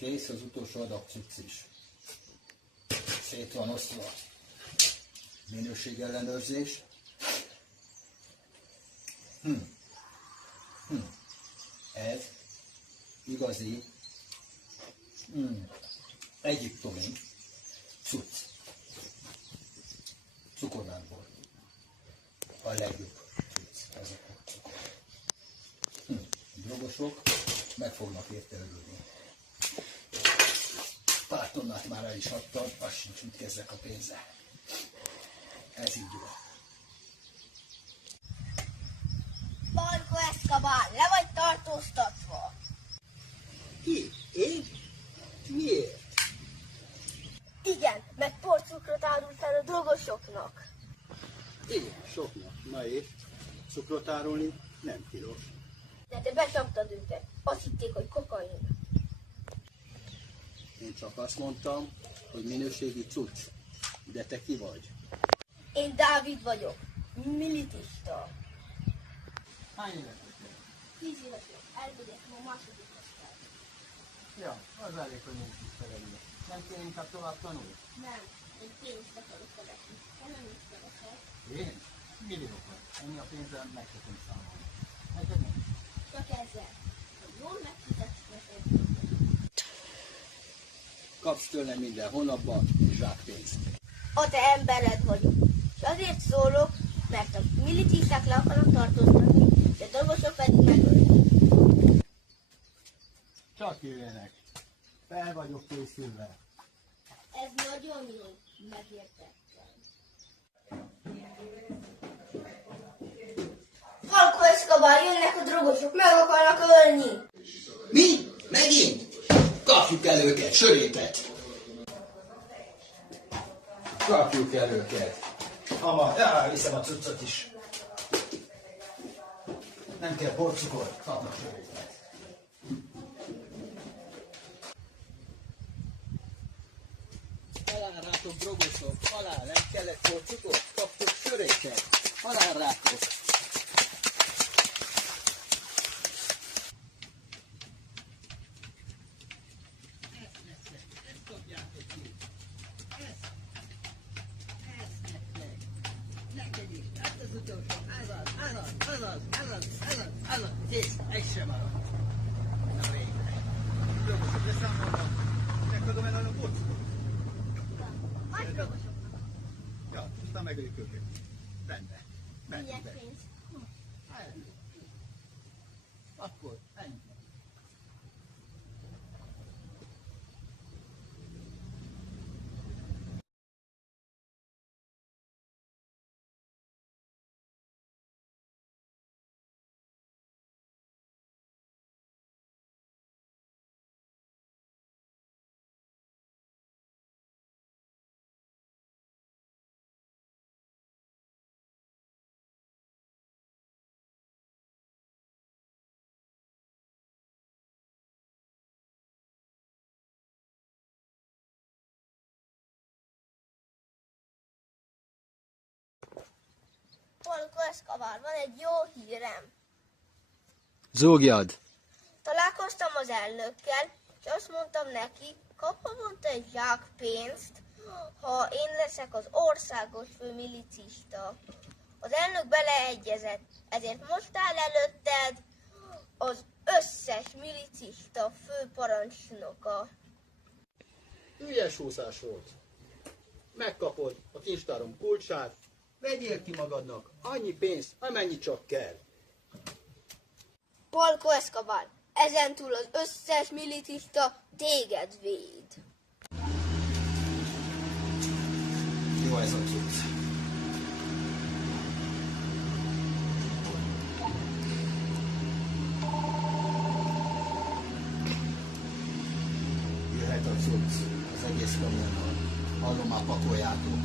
Kész az utolsó adag cucc is. Szét van osztva. Minőségellenőrzés. Ez igazi egyiptomi cucc. Cukornákból. A legjobb cucc. Ezek a cukor. Drogosok meg fognak érte örülni. Pár tonnát már el is adtam, az sincs, mit kezdek a pénzzel. Ez így van. Falco Escobar, le vagy tartóztatva? Ki? Én? Miért? Igen, mert porcukrot árultál a drogosoknak. Igen, soknak. Na és? Cukrot árulni nem tilos. De te becsaptad őket. Azt hitték, hogy kokain. Én csak azt mondtam, hogy minőségi cucc. De te ki vagy? Én Dávid vagyok, militista. Hány éves vagy? 10 éves vagyok, elmegyek ma második osztály. Ja, az elég, hogy nincs is szerelő. Nem kéne inkább tovább tanulni? Nem, én pénzt akarok keresni. Te nem is keresel. Én? Milliókat. Ennyi a pénzzel meg tudom számolni. Neked nem? Csak ezzel, hogy jól megfizetsz neked. Kapsz tőlem minden hónapban zsákpénzt. A te embered vagyok. És azért szólok, mert a militisták le akarnak tartóztatni, de a drogosok pedig megölni. Csak jöjjenek. Fel vagyok készülve. Ez nagyon jó, megértettem. Falco Escobar, jönnek a drogosok, meg akarnak ölni! Mi? Megint? Kapjuk el őket, sörétet! Kapjuk el őket. Viszem a cuccot is. Nem kell porcukor, kapnak sörétet. Halál rátok, drogosok! Halál! Nem kellett porcukor? Kaptok sörétet! Halál rátok! Kész, egy sem marad. Na végre. Drogosok, leszámolnak. Megkadom el a porcukor. Ja, aztán megöljük őket. Rendben. Milyen pénz? Akkor ennyi. Falco Escobar, van egy jó hírem. Zúgjad! Találkoztam az elnökkel, és azt mondtam neki, kap havonta egy zsák pénzt, ha én leszek az országos főmilicista. Az elnök beleegyezett, ezért most áll előtted az összes milicista főparancsnoka. Ügyes húszás volt. Megkapod a kincstárom kulcsát, vegyél ki magadnak annyi pénzt, amennyi csak kell. Falco Escobar, ezentúl az összes milicista téged véd. Jó ez a cucc. Jöhet a cucc az egész kamionnal. Hallom, már pakoljátok.